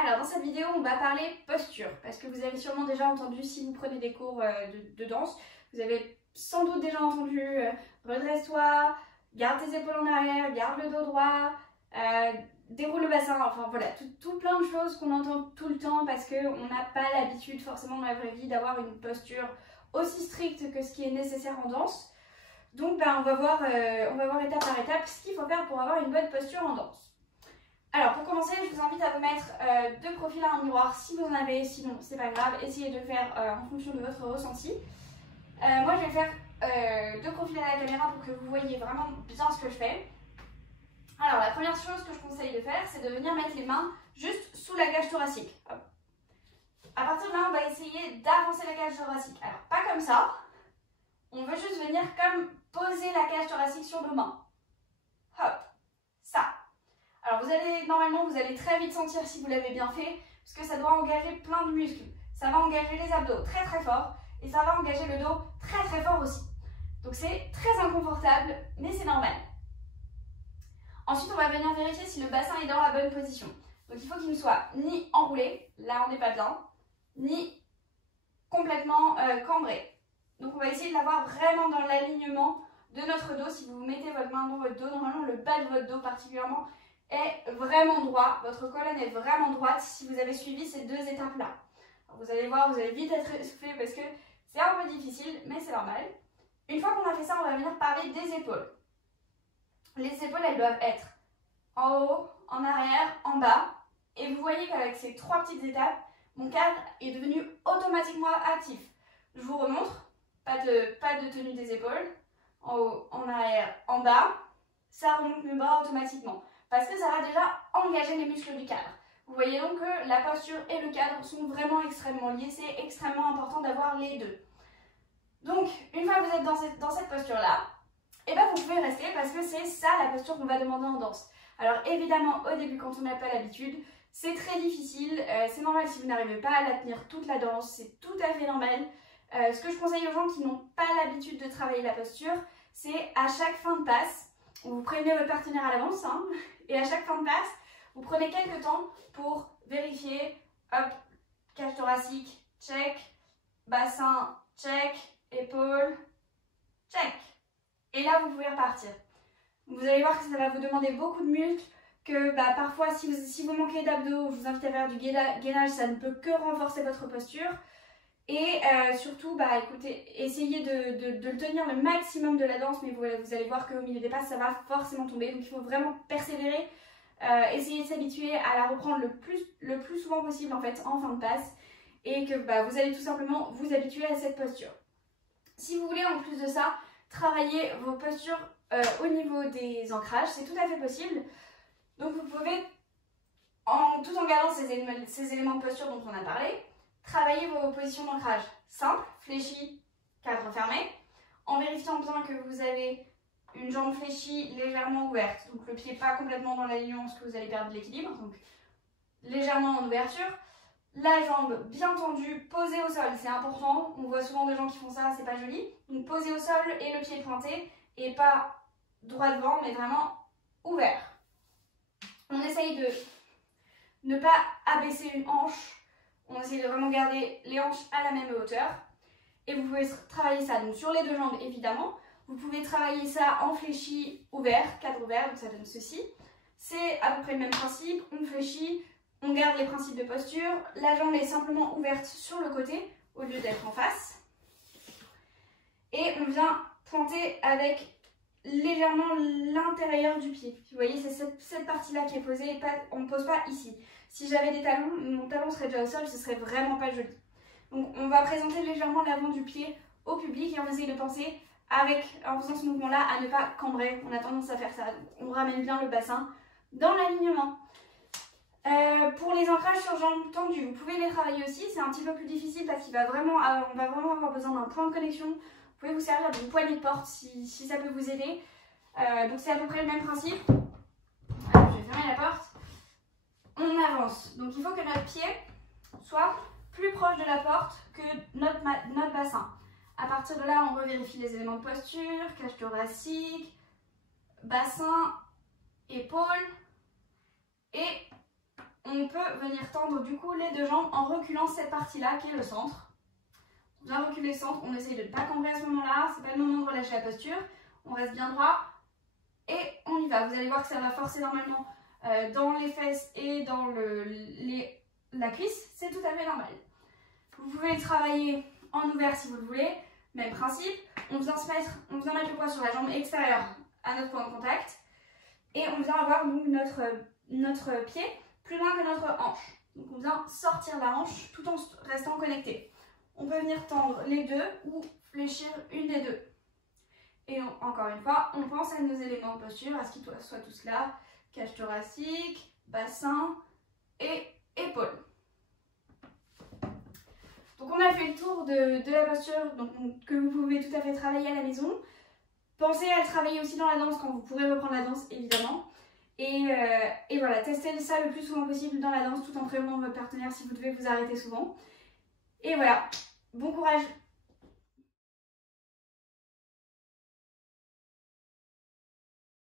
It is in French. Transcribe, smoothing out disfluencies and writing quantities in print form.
Alors dans cette vidéo on va parler posture parce que vous avez sûrement déjà entendu, si vous prenez des cours de danse, vous avez sans doute déjà entendu redresse-toi, garde tes épaules en arrière, garde le dos droit, déroule le bassin, enfin voilà, tout plein de choses qu'on entend tout le temps parce qu'on n'a pas l'habitude forcément dans la vraie vie d'avoir une posture aussi stricte que ce qui est nécessaire en danse. Donc on va voir étape par étape ce qu'il faut faire pour avoir une bonne posture en danse. Alors pour commencer, je vous invite à vous mettre deux profils à un miroir si vous en avez, sinon c'est pas grave, essayez de le faire en fonction de votre ressenti. Moi je vais faire deux profils à la caméra pour que vous voyez vraiment bien ce que je fais. Alors la première chose que je conseille de faire, c'est de venir mettre les mains juste sous la cage thoracique. Hop. À partir de là, on va essayer d'avancer la cage thoracique. Alors pas comme ça, on veut juste venir comme poser la cage thoracique sur nos mains. Hop, ça. Alors normalement vous allez très vite sentir si vous l'avez bien fait, parce que ça doit engager plein de muscles. Ça va engager les abdos très très fort, et ça va engager le dos très très fort aussi. Donc c'est très inconfortable, mais c'est normal. Ensuite on va venir vérifier si le bassin est dans la bonne position. Donc il faut qu'il ne soit ni enroulé, là on n'est pas bien, ni complètement cambré. Donc on va essayer de l'avoir vraiment dans l'alignement de notre dos. Si vous mettez votre main dans votre dos, normalement le bas de votre dos particulièrement est vraiment droit, votre colonne est vraiment droite si vous avez suivi ces deux étapes-là. Vous allez voir, vous allez vite être essoufflé parce que c'est un peu difficile, mais c'est normal. Une fois qu'on a fait ça, on va venir parler des épaules. Les épaules, elles doivent être en haut, en arrière, en bas. Et vous voyez qu'avec ces trois petites étapes, mon cadre est devenu automatiquement actif. Je vous remontre, pas de tenue des épaules, en haut, en arrière, en bas. Ça remonte mes bras automatiquement. Parce que ça va déjà engager les muscles du cadre. Vous voyez donc que la posture et le cadre sont vraiment extrêmement liés. C'est extrêmement important d'avoir les deux. Donc, une fois que vous êtes dans cette posture-là, eh ben vous pouvez rester parce que c'est ça la posture qu'on va demander en danse. Alors évidemment, au début, quand on n'a pas l'habitude, c'est très difficile. C'est normal si vous n'arrivez pas à la tenir toute la danse. C'est tout à fait normal. Ce que je conseille aux gens qui n'ont pas l'habitude de travailler la posture, c'est à chaque fin de passe, vous prévenez votre partenaire à l'avance, hein, et à chaque fin de passe, vous prenez quelques temps pour vérifier, hop, cage thoracique, check, bassin, check, épaule, check. Et là, vous pouvez repartir. Vous allez voir que ça va vous demander beaucoup de muscles, que parfois, si vous manquez d'abdos, je vous invite à faire du gainage, ça ne peut que renforcer votre posture. Et surtout, écoutez, essayez de le tenir le maximum de la danse, mais vous allez voir qu'au milieu des passes, ça va forcément tomber. Donc il faut vraiment persévérer, essayer de s'habituer à la reprendre le plus souvent possible en fait en fin de passe. Et que vous allez tout simplement vous habituer à cette posture. Si vous voulez en plus de ça, travailler vos postures au niveau des ancrages, c'est tout à fait possible. Donc vous pouvez, tout en gardant ces éléments de posture dont on a parlé, travaillez vos positions d'ancrage simples, fléchies, cadre fermé, en vérifiant bien que vous avez une jambe fléchie légèrement ouverte, donc le pied pas complètement dans l'alignement parce que vous allez perdre l'équilibre, donc légèrement en ouverture, la jambe bien tendue, posée au sol, c'est important, on voit souvent des gens qui font ça, c'est pas joli, donc posée au sol et le pied pointé, et pas droit devant, mais vraiment ouvert. On essaye de ne pas abaisser une hanche. On essaie de vraiment garder les hanches à la même hauteur. Et vous pouvez travailler ça donc sur les deux jambes évidemment. Vous pouvez travailler ça en fléchi ouvert, cadre ouvert, donc ça donne ceci. C'est à peu près le même principe. On fléchit, on garde les principes de posture. La jambe est simplement ouverte sur le côté au lieu d'être en face. Et on vient pointer avec légèrement l'intérieur du pied. Vous voyez, c'est cette partie-là qui est posée et on ne pose pas ici. Si j'avais des talons, mon talon serait déjà au sol, ce serait vraiment pas joli. Donc on va présenter légèrement l'avant du pied au public et on essaye de penser, en faisant ce mouvement-là, à ne pas cambrer. On a tendance à faire ça. On ramène bien le bassin dans l'alignement. Pour les ancrages sur jambes tendues, vous pouvez les travailler aussi. C'est un petit peu plus difficile parce qu'on va vraiment avoir besoin d'un point de connexion. Vous pouvez vous servir d'une poignée de porte si ça peut vous aider. Donc c'est à peu près le même principe. Alors, je vais fermer la porte. On avance. Donc il faut que notre pied soit plus proche de la porte que notre bassin. À partir de là, on revérifie les éléments de posture, cage thoracique, bassin, épaule. Et on on peut venir tendre du coup les deux jambes en reculant cette partie-là qui est le centre. Bien reculer le centre, on essaye de ne pas cambrer à ce moment-là, c'est pas le moment de relâcher la posture. On reste bien droit et on y va. Vous allez voir que ça va forcer normalement dans les fesses et dans la cuisse, c'est tout à fait normal. Vous pouvez travailler en ouvert si vous le voulez, même principe. On vient mettre le poids sur la jambe extérieure à notre point de contact et on vient avoir donc, notre pied plus loin que notre hanche. Donc on vient sortir la hanche tout en restant connecté. On peut venir tendre les deux ou fléchir une des deux. Et encore une fois, on pense à nos éléments de posture, à ce qu'ils soient tous là. Cage thoracique, bassin et épaules. Donc on a fait le tour de la posture donc, que vous pouvez tout à fait travailler à la maison. Pensez à le travailler aussi dans la danse quand vous pourrez reprendre la danse évidemment. Et voilà, testez ça le plus souvent possible dans la danse tout en prévenant votre partenaire si vous devez vous arrêter souvent. Et voilà, bon courage!